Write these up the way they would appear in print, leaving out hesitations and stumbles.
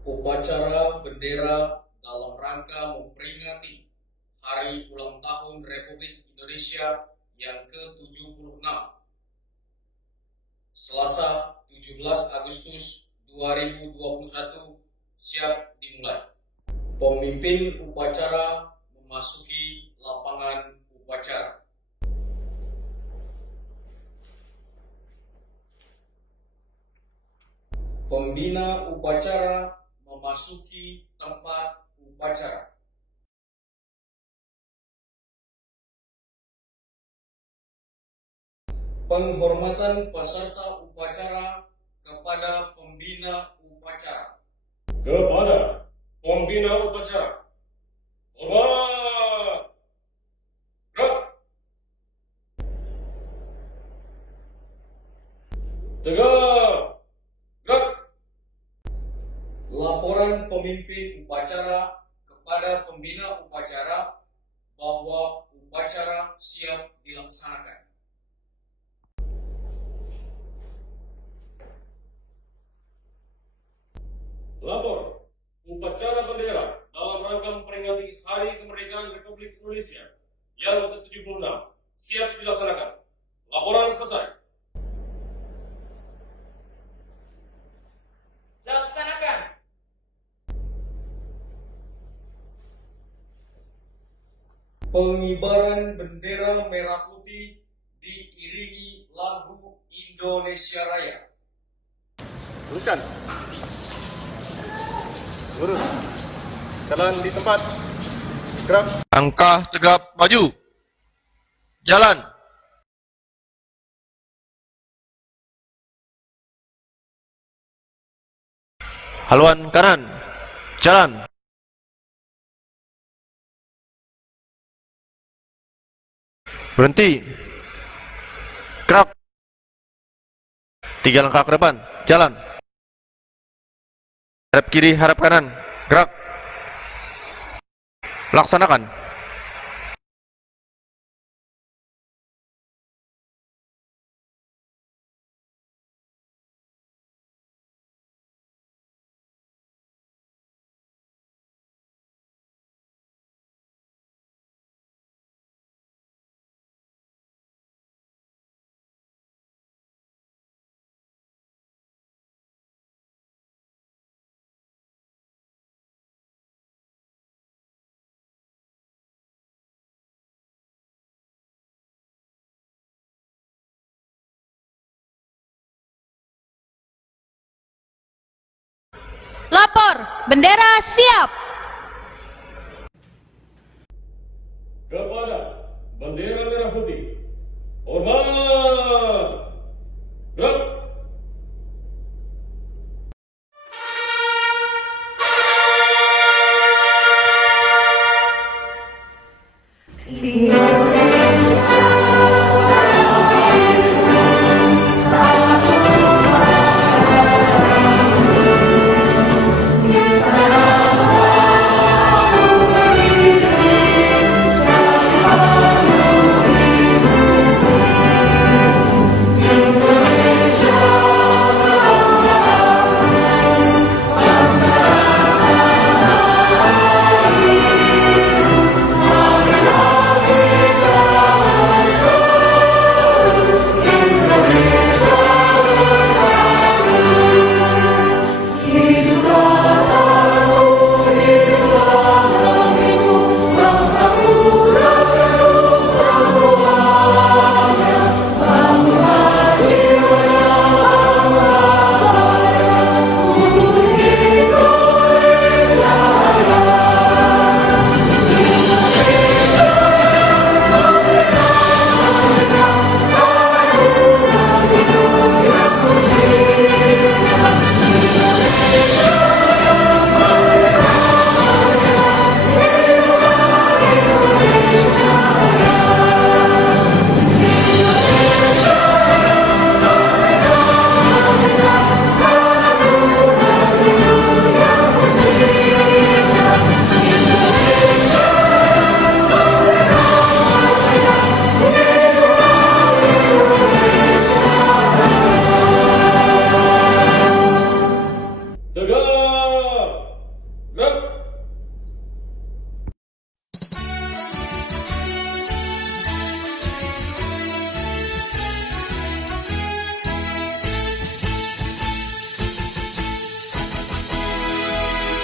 Upacara bendera dalam rangka memperingati Hari Ulang Tahun Republik Indonesia yang ke-76. Selasa 17 Agustus 2021 siap dimulai. Pemimpin upacara memasuki lapangan upacara. Pembina upacara memasuki tempat upacara. Penghormatan peserta upacara kepada pembina upacara. Kepada pembina upacara. Hormat. Gerak. Tegak. Gerak. Laporan pemimpin upacara kepada pembina upacara bahwa upacara siap dilaksanakan. Lapor, upacara bendera dalam rangka memperingati Hari Kemerdekaan Republik Indonesia yang ke-76 siap dilaksanakan. Laporan selesai. Laksanakan. Pengibaran bendera merah putih diiringi lagu Indonesia Raya. Luruskan. Lurus. Jalan di tempat. Gerak. Langkah tegap maju. Jalan. Haluan kanan. Jalan. Berhenti. Gerak. 3 langkah ke depan. Jalan. Hadap kiri, hadap kanan. Gerak. Laksanakan. Lapor, bendera siap. Kepada bendera merah putih. Hormat. Gerak.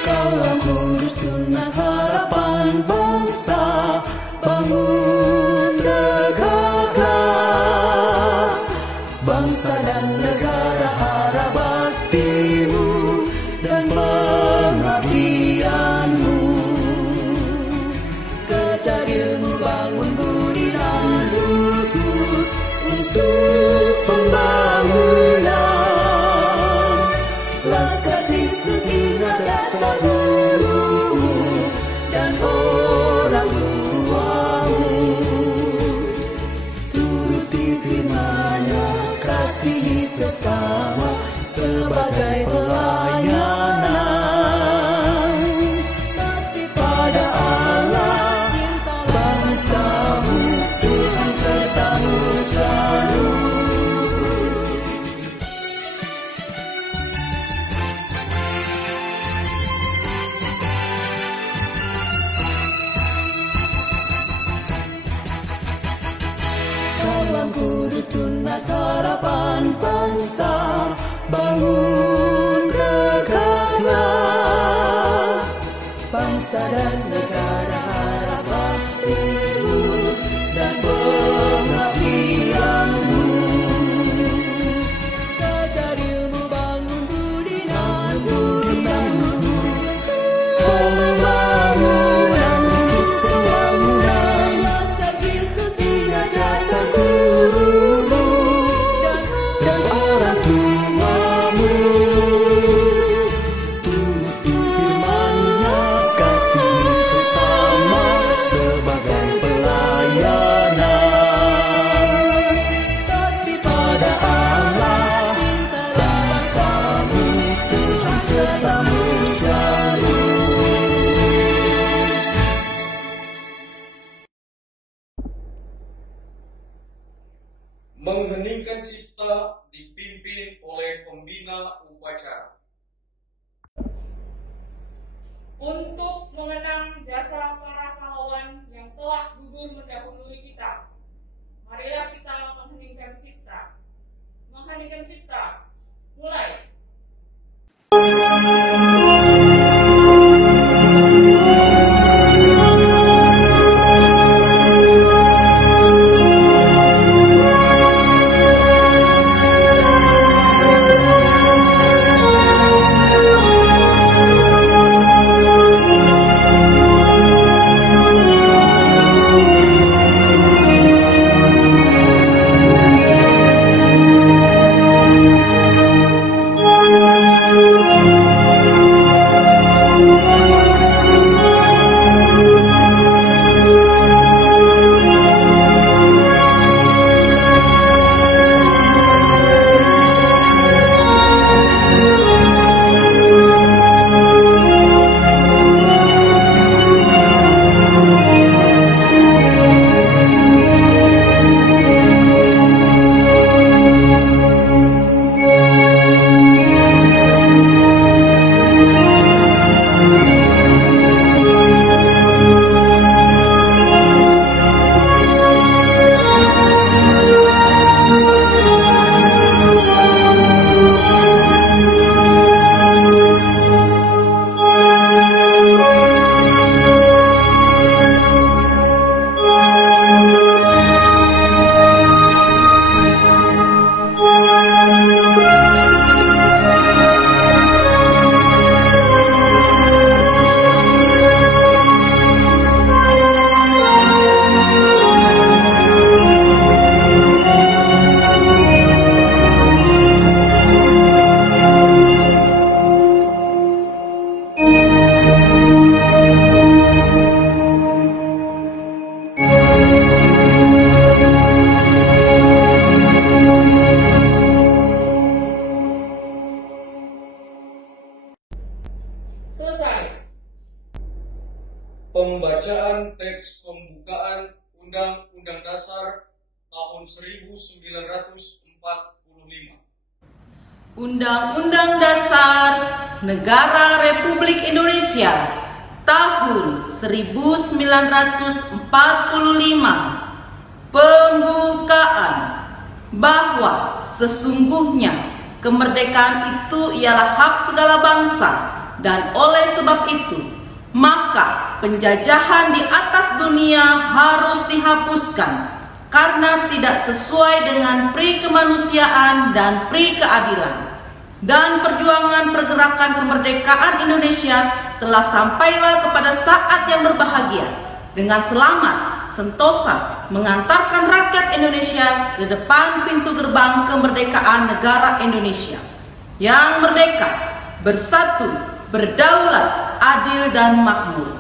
Kalam Kudus tunas harapan bangsa, bangun tegaklah bangsa dan negara, harap baktimu dan pengabdianmu. Kejar ilmu, bangun budi dan luhur untuk pembangunan Laskar Kristus hingga jasa gurumu dan orang tuamu. Turuti firman-Nya, kasihi sesama sebagai pelayanan. Taati pada Allah, cintalah bangsamu, Tuhan sertamu selalu. Kalam Kudus tunas harapan bangsa, bangun tegaklah bangsa dan negara, harap baktimu dan pengabdianmu. Kejar ilmu, bangun budi dan luhur pembangunan Laskar Kristus hingga jasa gurumu dan orang tuamu. Turuti firman-Nya, kasihi sesama sebagai pelayanan. Taati pada Allah, cintalah bangsamu, Tuhan sertamu selalu. Mengheningkan cipta dipimpin oleh pembina upacara. Untuk mengenang jasa para pahlawan yang telah gugur mendahului kita, marilah kita mengheningkan cipta. Mengheningkan cipta, mulai. Pembacaan teks pembukaan Undang-Undang Dasar tahun 1945. Undang-Undang Dasar Negara Republik Indonesia tahun 1945. Pembukaan bahwa sesungguhnya kemerdekaan itu ialah hak segala bangsa dan oleh sebab itu, maka penjajahan di atas dunia harus dihapuskan karena tidak sesuai dengan pri kemanusiaan dan pri keadilan. Dan perjuangan pergerakan kemerdekaan Indonesia telah sampailah kepada saat yang berbahagia dengan selamat, sentosa mengantarkan rakyat Indonesia ke depan pintu gerbang kemerdekaan negara Indonesia yang merdeka, bersatu, berdaulat, adil dan makmur.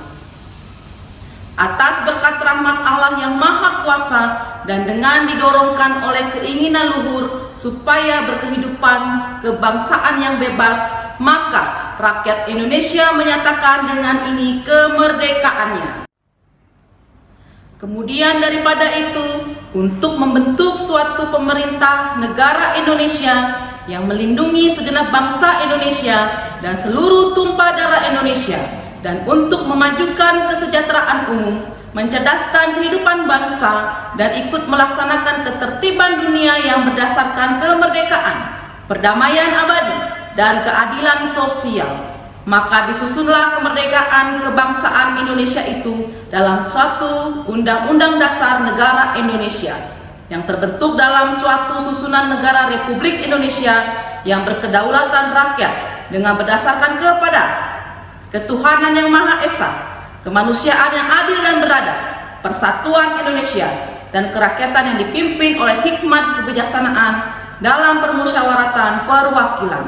Atas berkat rahmat Allah yang Maha Kuasa dan dengan didorongkan oleh keinginan luhur supaya berkehidupan kebangsaan yang bebas, maka rakyat Indonesia menyatakan dengan ini kemerdekaannya. Kemudian daripada itu, untuk membentuk suatu pemerintah negara Indonesia yang melindungi segenap bangsa Indonesia dan seluruh tumpah darah Indonesia, dan untuk memajukan kesejahteraan umum, mencerdaskan kehidupan bangsa, dan ikut melaksanakan ketertiban dunia yang berdasarkan kemerdekaan, perdamaian abadi, dan keadilan sosial. Maka disusunlah kemerdekaan kebangsaan Indonesia itu dalam suatu Undang-Undang Dasar Negara Indonesia yang terbentuk dalam suatu susunan negara Republik Indonesia yang berkedaulatan rakyat dengan berdasarkan kepada ketuhanan yang Maha Esa, kemanusiaan yang adil dan beradab, persatuan Indonesia, dan kerakyatan yang dipimpin oleh hikmat kebijaksanaan dalam permusyawaratan perwakilan,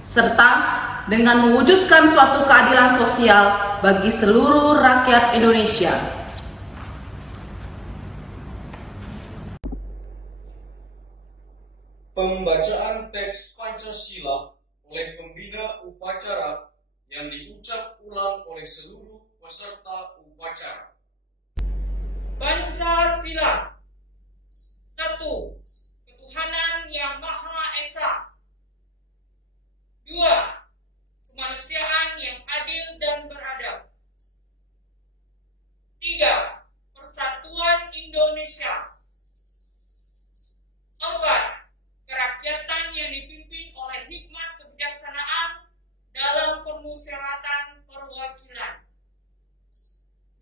serta dengan mewujudkan suatu keadilan sosial bagi seluruh rakyat Indonesia. Pembacaan teks Pancasila oleh pembina upacara yang diucap ulang oleh seluruh peserta upacara. Pancasila. 1. Ketuhanan yang Maha Esa. 2. Kemanusiaan yang adil dan beradab. 3. Persatuan Indonesia. 4. Kerakyatan yang dipimpin oleh hikmat kebijaksanaan dalam permusyawaratan perwakilan.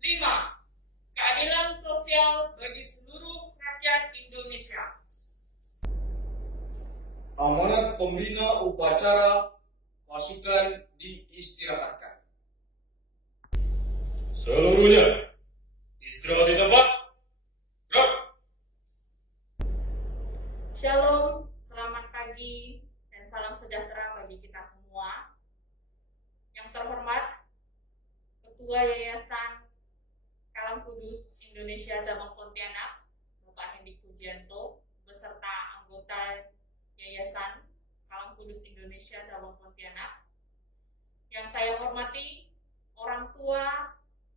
5. Keadilan sosial bagi seluruh rakyat Indonesia. Amanat pembina upacara, pasukan diistirahatkan. Seluruhnya istirahat di tempat. Gerak. Shalom, selamat pagi, dan salam sejahtera bagi kita semua. Yang terhormat, Ketua Yayasan Kalam Kudus Indonesia Cabang Pontianak, Bapak Hendy Pujianto, beserta anggota Yayasan Kalam Kudus Indonesia Cabang Pontianak. Yang saya hormati, orang tua,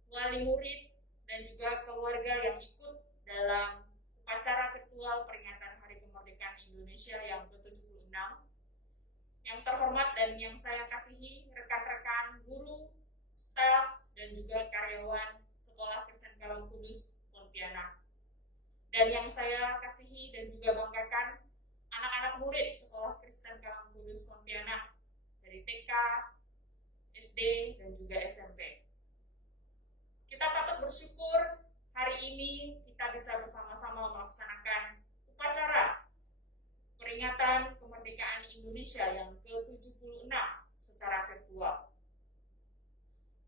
wali murid, dan juga keluarga yang ikut dalam upacara ketua peringatan Hari Kemerdekaan Indonesia yang ke-76. Yang terhormat dan yang saya kasihi rekan-rekan guru, staf, dan juga karyawan Sekolah Kristen Kalam Kudus Pontianak. Dan yang saya kasihi dan juga banggakan anak-anak murid Sekolah Kristen Kalam Kudus Pontianak dari TK, SD, dan juga SMP. Kita patut bersyukur hari ini kita bisa bersama-sama melaksanakan upacara peringatan kemerdekaan Indonesia yang ke-76 secara virtual.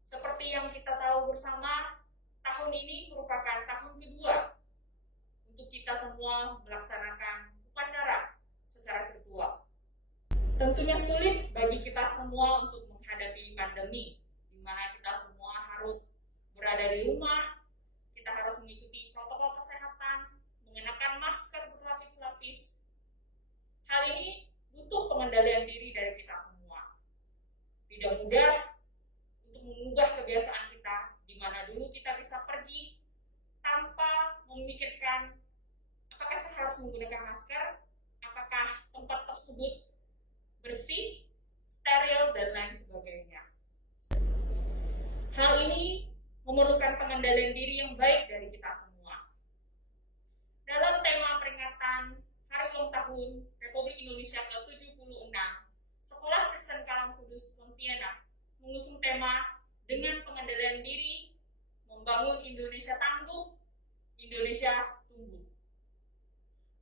Seperti yang kita tahu bersama, tahun ini merupakan tahun kedua untuk kita semua melaksanakan upacara secara virtual. Tentunya sulit bagi kita semua untuk menghadapi pandemi, di mana kita semua harus berada di rumah, kita harus mengikuti protokol kesehatan, mengenakan masker berlapis-lapis. Hal ini butuh pengendalian diri dari kita semua. Tidak mudah untuk mengubah kebiasaan kita, di mana dulu kita bisa pergi tanpa memikirkan apakah saya harus menggunakan masker, apakah tempat tersebut bersih, steril, dan lain sebagainya. Hal ini memerlukan pengendalian diri yang baik dari kita semua. Dalam tema peringatan Hari Ulang Tahun Republik Indonesia ke-76, Sekolah Kristen Kalam Kudus Pontianak mengusung tema dengan pengendalian diri, membangun Indonesia tangguh, Indonesia tumbuh.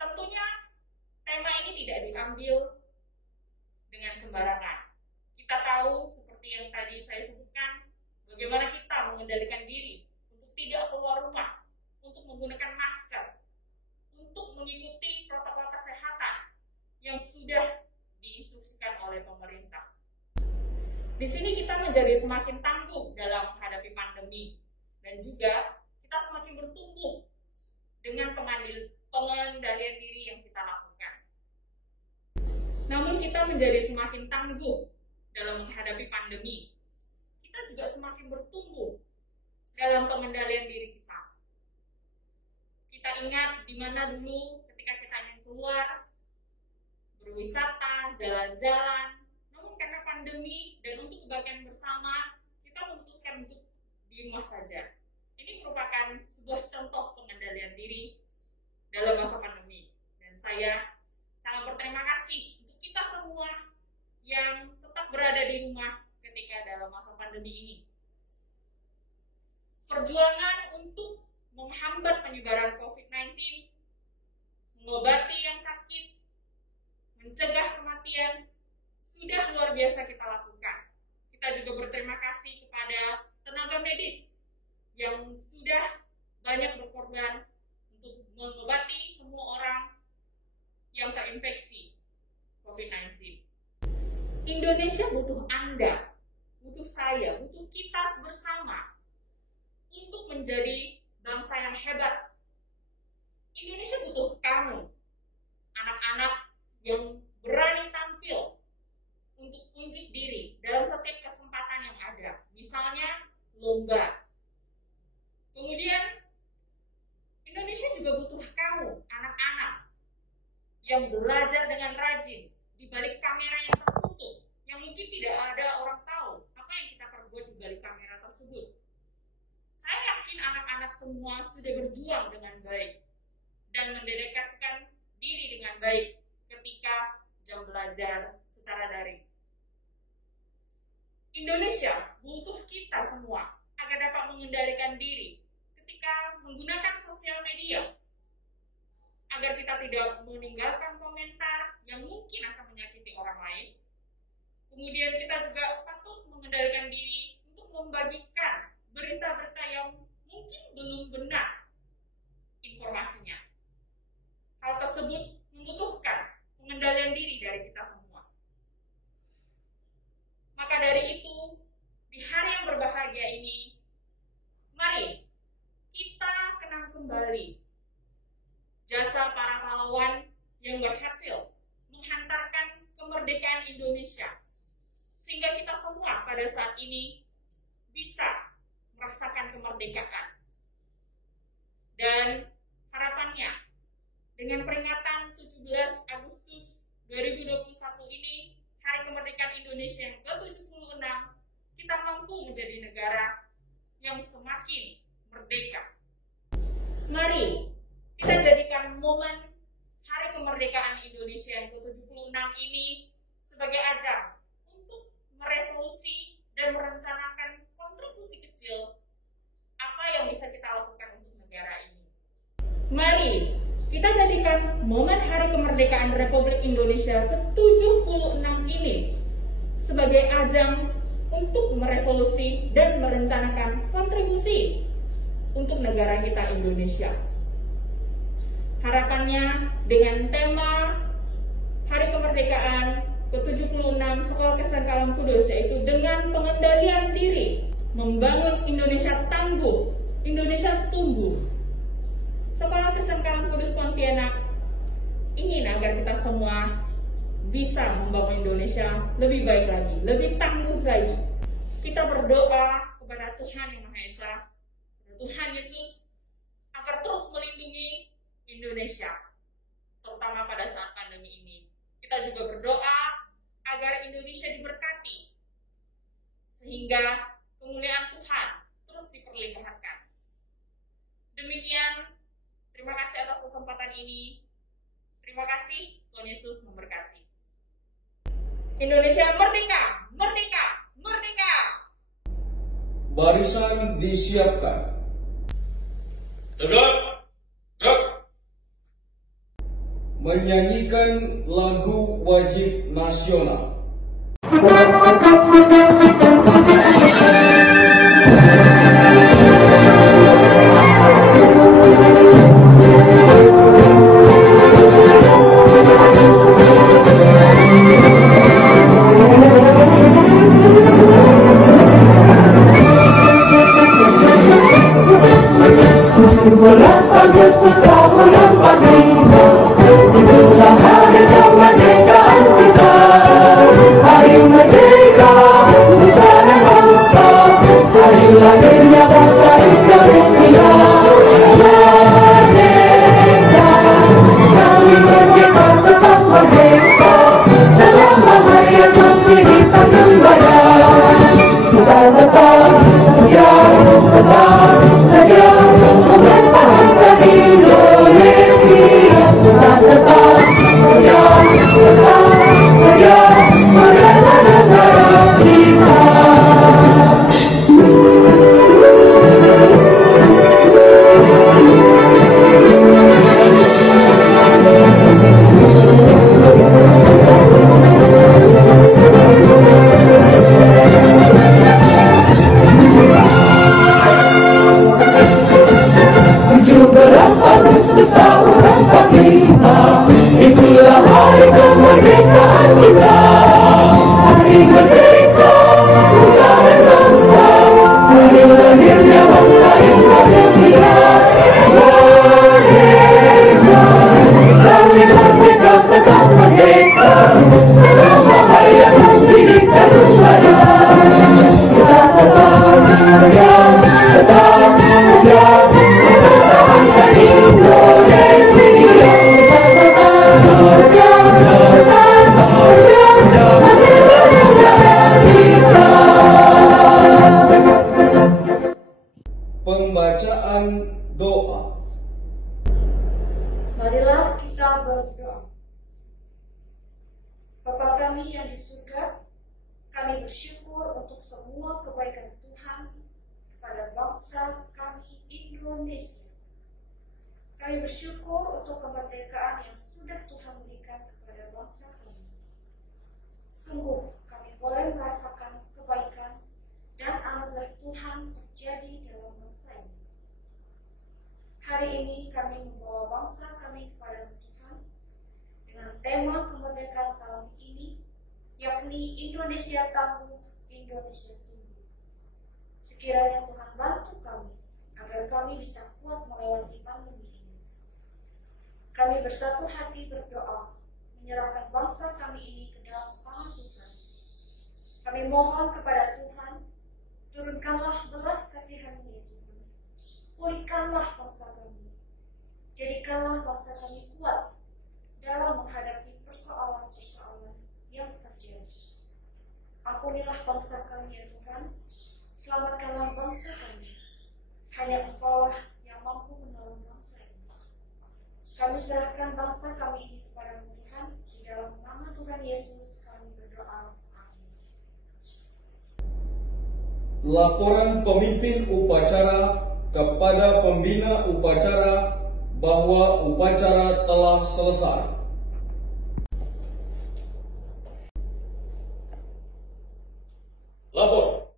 Tentunya tema ini tidak diambil dengan sembarangan. Kita tahu seperti yang tadi saya sebutkan, bagaimana kita mengendalikan diri untuk tidak keluar rumah, untuk menggunakan masker, untuk mengikuti protokol kesehatan yang sudah diinstruksikan oleh pemerintah. Di sini kita menjadi semakin tangguh dalam menghadapi pandemi, dan juga kita semakin bertumbuh dengan pengendalian diri yang kita lakukan. Namun kita menjadi semakin tangguh dalam menghadapi pandemi, kita juga semakin bertumbuh dalam pengendalian diri kita. Kita ingat di mana dulu ketika kita ingin keluar, berwisata, jalan-jalan, namun karena pandemi dan untuk kebaikan bersama, kita memutuskan untuk di rumah saja. Ini merupakan sebuah contoh pengendalian diri dalam masa pandemi. Dan saya sangat berterima kasih untuk kita semua yang tetap berada di rumah ketika dalam masa pandemi ini. Perjuangan untuk menghambat penyebaran COVID-19, mengobati yang sakit, mencegah kematian, sudah luar biasa kita lakukan. Kita juga berterima kasih kepada tenaga medis yang sudah banyak berkorban untuk mengobati semua orang yang terinfeksi COVID-19. Indonesia butuh Anda, butuh saya, butuh kita bersama untuk menjadi bangsa yang hebat. Indonesia butuh kamu, anak-anak yang berani tampil untuk unjuk diri dalam setiap kesempatan yang ada, misalnya lomba. Kemudian Indonesia juga butuh kamu, anak-anak yang belajar dengan rajin di balik kamera yang tertutup, yang mungkin tidak ada orang tahu apa yang kita perbuat di balik kamera tersebut. Saya yakin anak-anak semua sudah berjuang dengan baik dan mendedikasikan diri dengan baik ketika jam belajar secara daring. Indonesia butuh kita semua agar dapat mengendalikan diri ketika menggunakan sosial media, agar kita tidak meninggalkan komentar yang mungkin akan menyakiti orang lain. Kemudian kita juga patut mengendalikan diri untuk membagikan berita-berita yang mungkin belum benar informasinya. Hal tersebut membutuhkan pengendalian diri dari kita semua. Maka dari itu, di hari yang berbahagia ini, mari kita kenang kembali jasa para pahlawan yang berhasil menghantarkan kemerdekaan Indonesia, sehingga kita semua pada saat ini bisa merasakan kemerdekaan. Dan harapannya, dengan peringatan 17 Agustus 2021 ini, Hari Kemerdekaan Indonesia yang ke-76, kita mampu menjadi negara yang semakin merdeka. Mari kita jadikan momen Hari Kemerdekaan Indonesia yang ke-76 ini sebagai ajang untuk meresolusi dan merencanakan kontribusi kecil apa yang bisa kita lakukan untuk negara ini. Mari kita jadikan momen Hari Kemerdekaan Republik Indonesia ke-76 ini sebagai ajang untuk meresolusi dan merencanakan kontribusi untuk negara kita Indonesia. Harapannya dengan tema Hari Kemerdekaan ke-76 Sekolah Kristen Kalam Kudus, yaitu dengan pengendalian diri, membangun Indonesia tangguh, Indonesia tumbuh. Sekolah Kristen Kalam Kudus Pontianak ingin agar kita semua bisa membangun Indonesia lebih baik lagi, lebih tangguh lagi. Kita berdoa kepada Tuhan Yang Maha Esa, Tuhan Yesus, agar terus melindungi Indonesia, terutama pada saat pandemi ini. Kita juga berdoa agar Indonesia diberkati, sehingga kemuliaan Tuhan terus diperlihatkan. Demikian, terima kasih atas kesempatan ini. Terima kasih, Tuhan Yesus memberkati. Indonesia merdeka, merdeka, merdeka! Barisan disiapkan. Tegak. Gerak. Menyanyikan lagu wajib nasional. Agustus tahun 45, itulah hari kemerdekaan kita. Hari merdeka, nusa dan bangsa, hari lahirnya bangsa Indonesia. Merdeka, sekali merdeka tetap merdeka, selama hayat masih di tangan badan. Kita tetap setia, tetap setia mempertahankan Indonesia. Kita tetap setia, tetap setia membela negara kita. Agustus tahun 45, itulah hari kemerdekaan kita. Hari merdeka, nusa dan bangsa, hari lahirnya bangsa Indonesia. Merdeka, sekali merdeka tetap merdeka, selama hayat masih di tangan badan. Kita tetap setia, tetap setia mempertahankan Indonesia. Kita tetap setia, tetap setia membela negara kita. Pembacaan doa. Marilah kita berdoa. Bapa kami yang di surga, kami bersyukur untuk semua kebaikan Tuhan kepada bangsa kami Indonesia. Kami bersyukur untuk kemerdekaan yang sudah Tuhan berikan kepada bangsa kami. Sungguh kami boleh merasakan kebaikan dan anugerah Tuhan terjadi dalam bangsa ini. Hari ini kami membawa bangsa kami kepada Tuhan dengan tema kemerdekaan tahun ini, yakni Indonesia Tangguh, Indonesia Tumbuh. Sekiranya Tuhan bantu kami agar kami bisa kuat melewati pandemi ini. Kami bersatu hati berdoa, menyerahkan bangsa kami ini ke dalam tangan Tuhan. Kami mohon kepada Tuhan, turunkanlah belas kasihan-Mu ya Tuhan. Pulihkanlah bangsa kami. Jadikanlah bangsa kami kuat dalam menghadapi persoalan-persoalan yang terjadi. Ampunilah bangsa kami ya Tuhan. Selamatkanlah bangsa kami. Hanya Engkau-lah yang mampu menolong bangsa ini. Kami serahkan bangsa kami ini kepada Tuhan. Di dalam nama Tuhan Yesus kami berdoa. Amin. Laporan pemimpin upacara kepada pembina upacara bahwa upacara telah selesai. Lapor.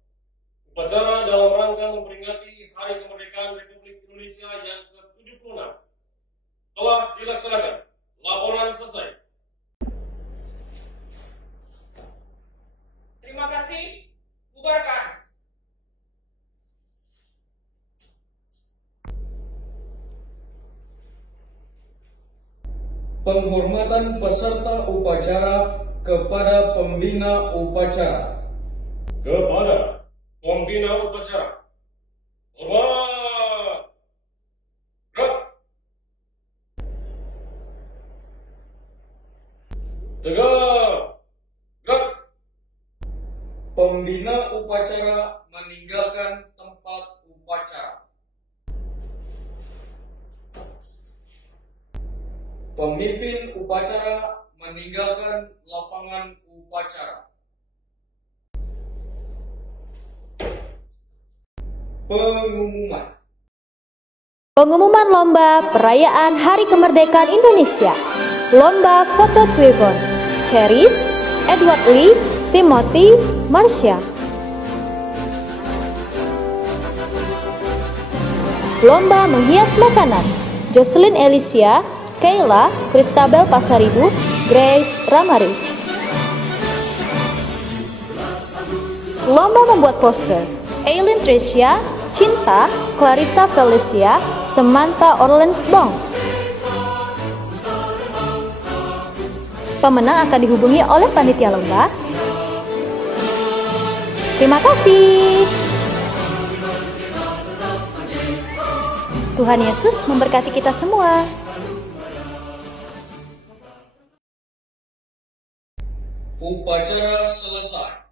Upacara dalam rangka memperingati Hari Kemerdekaan Republik Indonesia yang ke-76 telah dilaksanakan. Laporan selesai. Terima kasih. Bubarkan. Penghormatan peserta upacara kepada pembina upacara. Kepada pembina upacara. Hormat. Gerak. Tegak. Gerak. Pembina upacara meninggalkan tempat upacara. Pemimpin upacara meninggalkan lapangan upacara. Pengumuman. Pengumuman lomba perayaan Hari Kemerdekaan Indonesia. Lomba foto Twitter. Cheris, Edward Lee, Timothy, Marsha. Lomba menghias makanan. Jocelyn Alicia, Kayla, Christabel Pasaribu, Grace Ramari. Lomba membuat poster. Aileen Tricia, Cinta, Clarissa Felicia, Samantha Orlensbong. Pemenang akan dihubungi oleh panitia lomba. Terima kasih. Tuhan Yesus memberkati kita semua. Upacara selesai.